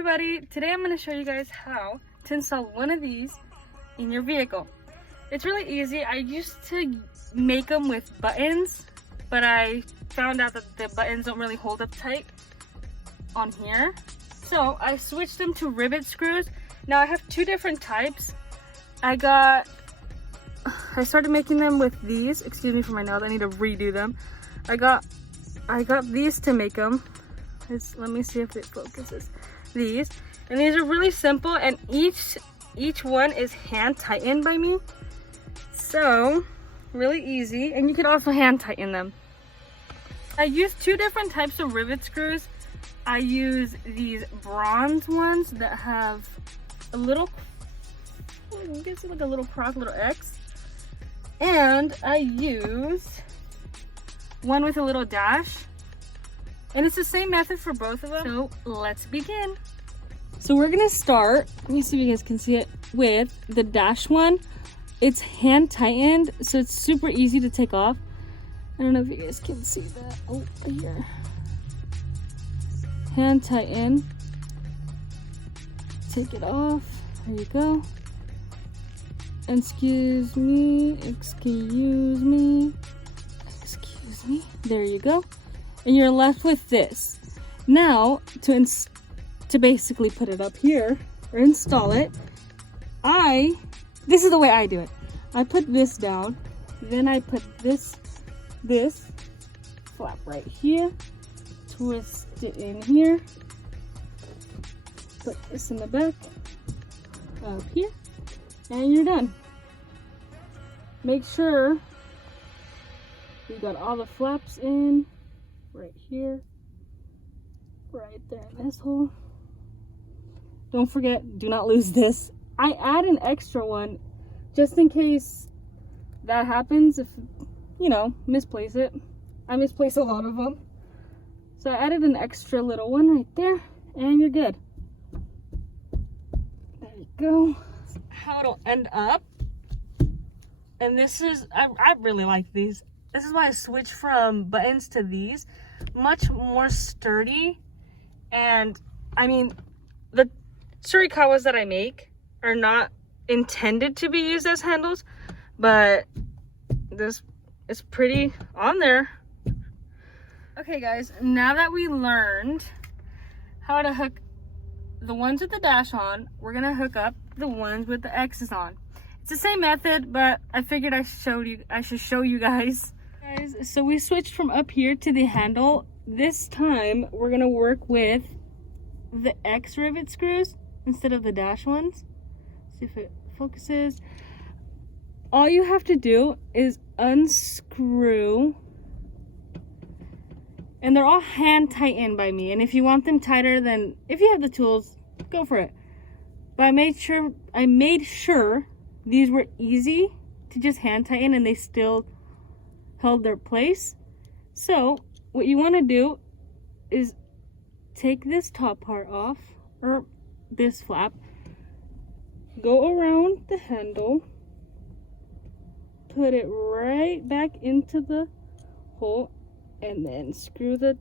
everybody, today I'm going to show you guys how to install one of these in your vehicle. It's really easy. I used to make them with buttons, but I found out that the buttons don't really hold up tight on here. So I switched them to rivet screws. Now I have two different types. I started making them with these. Excuse me for my nails, I need to redo them. I got these to make them. Let me see if it focuses. These, and these are really simple, and each one is hand tightened by me, so really easy. And you can also hand tighten them. I use two different types of rivet screws. I use these bronze ones that have a little, I guess like a little cross, little X, and I use one with a little dash. And it's the same method for both of them. So let's begin. So we're gonna start, let me see if you guys can see it, with the dash one. It's hand tightened, so it's super easy to take off. I don't know if you guys can see that. Oh, here. Hand tighten. Take it off. There you go. Excuse me. There you go. And you're left with this. Now, to basically put it up here or install it, this is the way I do it. I put this down, then I put this flap right here, twist it in here, put this in the back, up here, and you're done. Make sure you got all the flaps in. Right here, right there in this hole. Don't forget, do not lose this. I add an extra one just in case that happens. If you know, misplace it. I misplace a lot of them, so I added an extra little one right there, and you're good. There you go. How it'll end up, and this is I really like these. This is why I switched from buttons to these. Much more sturdy. And I mean, the Tsurikawas that I make are not intended to be used as handles, but this is pretty on there. Okay guys, now that we learned how to hook the ones with the dash on, we're gonna hook up the ones with the X's on. It's the same method, but I figured I should show you guys. So we switched from up here to the handle. This time we're gonna work with the X rivet screws instead of the dash ones. See if it focuses. All you have to do is unscrew, and they're all hand tightened by me. And if you want them tighter, then if you have the tools, go for it. But I made sure these were easy to just hand tighten, and they still held their place. So what you want to do is take this top part off, or this flap, go around the handle, put it right back into the hole, and then screw the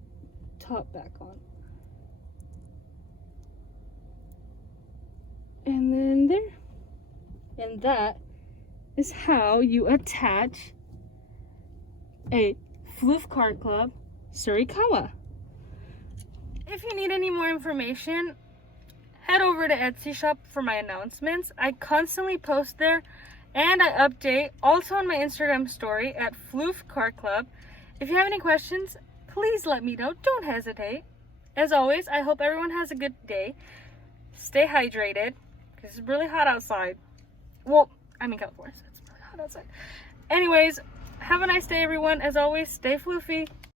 top back on. And then there. And that is how you attach a Floofcarclub Tsurikawa. If you need any more information, head over to Etsy shop for my announcements. I constantly post there, and I update also on my Instagram story at Floofcarclub. If you have any questions, please let me know. Don't hesitate. As always, I hope everyone has a good day. Stay hydrated because it's really hot outside. Well, I'm in California, so it's really hot outside. Anyways, have a nice day, everyone. As always, stay floofy.